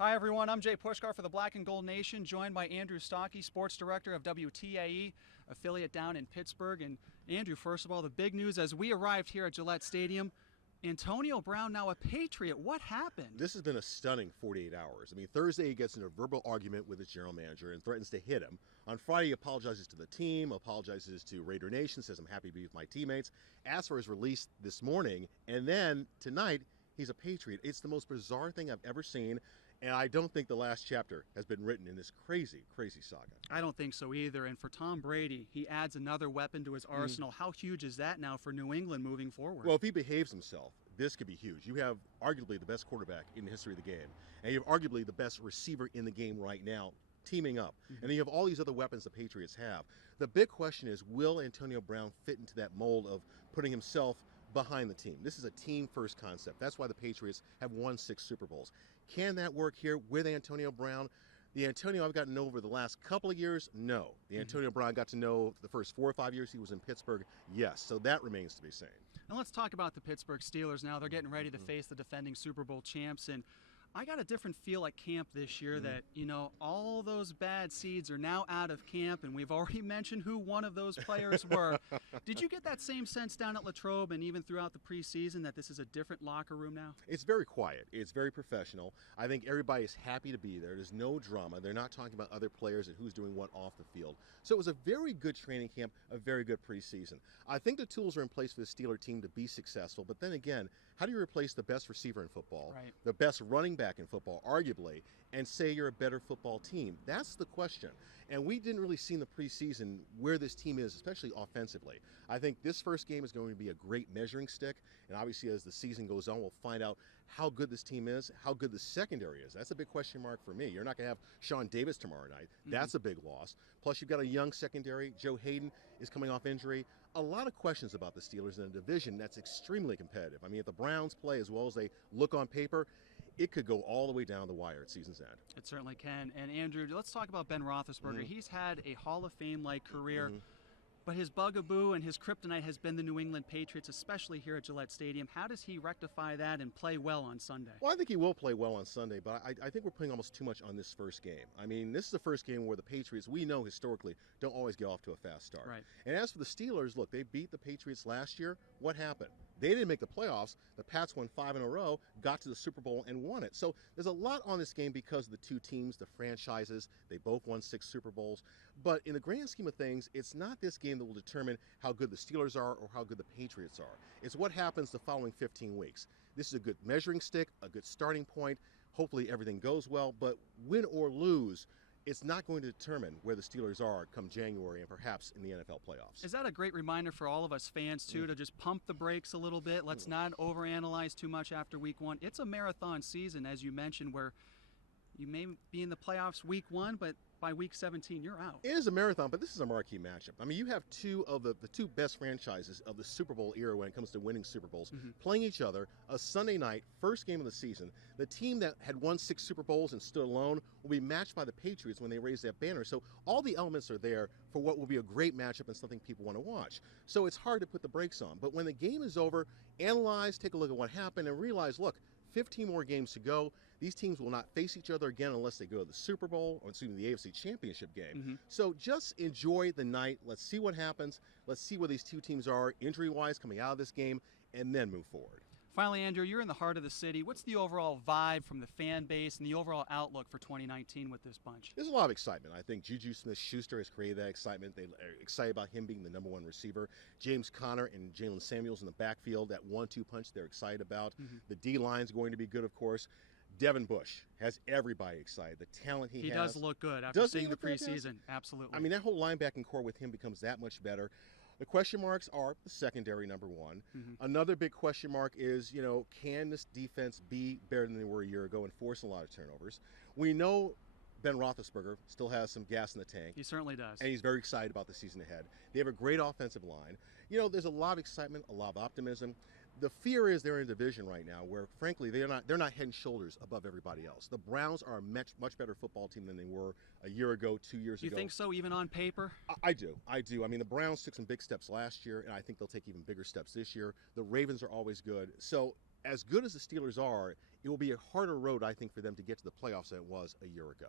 Hi, everyone. I'm Jay Pushkar for the Black and Gold Nation, joined by Andrew Stockey, Sports Director of WTAE, affiliate down in Pittsburgh. And Andrew, first of all, the big news as we arrived here at Gillette Stadium, Antonio Brown now a Patriot. What happened? This has been a stunning 48 hours. I mean, Thursday he gets in a verbal argument with his general manager and threatens to hit him. On Friday, he apologizes to the team, apologizes to Raider Nation, says, "I'm happy to be with my teammates," asks for his release this morning, and then tonight, he's a Patriot. It's the most bizarre thing I've ever seen. And I don't think the last chapter has been written in this crazy, crazy saga. I don't think so either. And for Tom Brady, he adds another weapon to his arsenal. How huge is that now for New England moving forward? Well, if he behaves himself, this could be huge. You have arguably the best quarterback in the history of the game, and you have arguably the best receiver in the game right now teaming up. And then you have all these other weapons the Patriots have. The big question is, will Antonio Brown fit into that mold of putting himself behind the team? This is a team-first concept. That's why the Patriots have won 6 Super Bowls. Can that work here with Antonio Brown? The Antonio I've gotten to know over the last couple of years, no. The Antonio Brown I got to know the first 4 or 5 years he was in Pittsburgh, yes. So that remains to be seen. And let's talk about the Pittsburgh Steelers now. They're getting ready to face the defending Super Bowl champs. And I got a different feel at camp this year that, all those bad seeds are now out of camp, and we've already mentioned who one of those players were. Did you get that same sense down at Latrobe and even throughout the preseason that this is a different locker room now? It's very quiet. It's very professional. I think everybody is happy to be there. There's no drama. They're not talking about other players and who's doing what off the field. So it was a very good training camp, a very good preseason. I think the tools are in place for the Steeler team to be successful, but then again, how do you replace the best receiver in football, the best running back in football, arguably, and say you're a better football team? That's the question. And we didn't really see in the preseason where this team is, especially offensively. I think this first game is going to be a great measuring stick, and obviously as the season goes on, we'll find out how good this team is, how good the secondary is. That's a big question mark for me. You're not going to have Sean Davis tomorrow night. That's a big loss. Plus, you've got a young secondary. Joe Hayden is coming off injury. A lot of questions about the Steelers in a division that's extremely competitive. I mean, if the Browns play as well as they look on paper, it could go all the way down the wire at season's end. It certainly can. And Andrew, let's talk about Ben Roethlisberger. He's had a Hall of Fame-like career, but his bugaboo and his kryptonite has been the New England Patriots, especially here at Gillette Stadium. How does he rectify that and play well on Sunday? Well, I think he will play well on Sunday, but I think we're putting almost too much on this first game. I mean, this is the first game where the Patriots, we know historically, don't always get off to a fast start. Right. And as for the Steelers, look, they beat the Patriots last year. What happened? They didn't make the playoffs. The Pats won 5 in a row, got to the Super Bowl, and won it. So there's a lot on this game because of the two teams, the franchises. They both won 6 Super Bowls. But in the grand scheme of things, it's not this game that will determine how good the Steelers are or how good the Patriots are. It's what happens the following 15 weeks. This is a good measuring stick, a good starting point. Hopefully everything goes well. But win or lose, it's not going to determine where the Steelers are come January and perhaps in the NFL playoffs. Is that a great reminder for all of us fans, too, to just pump the brakes a little bit? Let's not overanalyze too much after week 1. It's a marathon season, as you mentioned, where you may be in the playoffs week 1, but by week 17, you're out. It is a marathon, but this is a marquee matchup. I mean, you have two of the two best franchises of the Super Bowl era when it comes to winning Super Bowls playing each other a Sunday night, first game of the season. The team that had won 6 Super Bowls and stood alone will be matched by the Patriots when they raise that banner. So all the elements are there for what will be a great matchup and something people want to watch. So it's hard to put the brakes on. But when the game is over, analyze, take a look at what happened, and realize, look, 15 more games to go. These teams will not face each other again unless they go to the Super Bowl or excuse me, the AFC Championship game. So just enjoy the night. Let's see what happens. Let's see where these two teams are injury-wise coming out of this game, and then move forward. Finally, Andrew, you're in the heart of the city. What's the overall vibe from the fan base and the overall outlook for 2019 with this bunch? There's a lot of excitement. I think Juju Smith-Schuster has created that excitement. They're excited about him being the #1 receiver. James Conner and Jalen Samuels in the backfield, that 1-2 punch they're excited about. The D-line's going to be good, of course. Devin Bush has everybody excited. The talent he has. He does look good after seeing the preseason. Absolutely. I mean, that whole linebacking core with him becomes that much better. The question marks are the secondary, #1. Another big question mark is, can this defense be better than they were a year ago and force a lot of turnovers? We know Ben Roethlisberger still has some gas in the tank. He certainly does. And he's very excited about the season ahead. They have a great offensive line. There's a lot of excitement, a lot of optimism. The fear is they're in a division right now where, frankly, they're not head and shoulders above everybody else. The Browns are a much better football team than they were a year ago, 2 years ago. You think so, even on paper? I do. I mean, the Browns took some big steps last year, and I think they'll take even bigger steps this year. The Ravens are always good. So as good as the Steelers are, it will be a harder road, I think, for them to get to the playoffs than it was a year ago.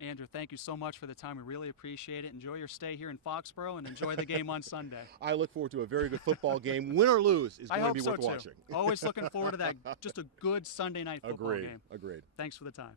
Andrew, thank you so much for the time. We really appreciate it. Enjoy your stay here in Foxborough and enjoy the game on Sunday. I look forward to a very good football game. Win or lose is going to be worth watching. Always looking forward to that. Just a good Sunday night football game. Agreed. Thanks for the time.